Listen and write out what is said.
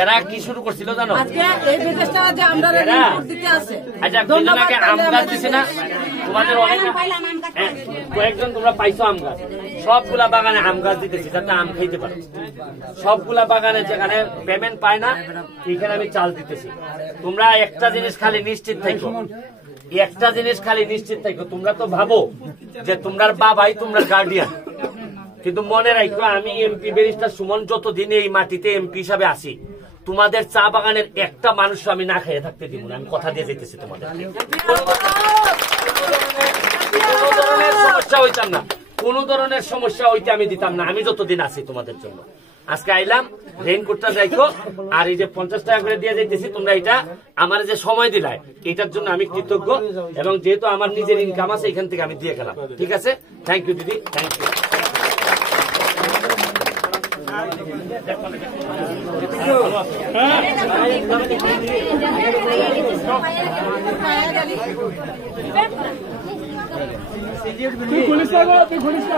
এরা কি শুরু করছিল জানো? আচ্ছা আম গাছ দিছে না তোমাদের অনেক, কয়েকজন তোমরা পাইছো আম গাছ, সবগুলা বাগানে আম গাছ দিতেছি যাতে আম খাইতে পারো। সবগুলা বাগানে যেখানে পেমেন্ট পায় না এখানে আমি চাল দিতেছি। তোমরা একটা জিনিস খালি নিশ্চিত থাকো, একটা জিনিস খালি নিশ্চিত থাকো, তোমরা তো ভাবো যে তোমরা বাবাই তোমরা গার্ডিয়ান, কিন্তু মনে রাখো আমি এমপি ব্যারিস্টার সুমন যতদিন এই মাটিতে এমপি হিসাবে আসি, তোমাদের চা বাগানের একটা মানুষ আমি না খেয়ে থাকতে দিব না, আমি কথা দিয়ে যেতেছি। তোমাদের কোন ধরনের সমস্যা হইতাম না, কোন ধরনের সমস্যা হইতে আমি দিতাম না, আমি যতদিন আছি তোমাদের জন্য। আজকে আইলাম, রেইনকোটটা দেখো, আর এই যে 50 টাকা করে দিয়ে যাইতেছি, তোমরা এটা আমার যে সময় দিলাই এটার জন্য আমি কৃতজ্ঞ, এবং যেহেতু আমার নিজের ইনকাম আছে এখান থেকে আমি দিয়ে গেলাম। ঠিক আছে, থ্যাংক ইউ দিদি, থ্যাংক ইউ। তুই খুলিস না।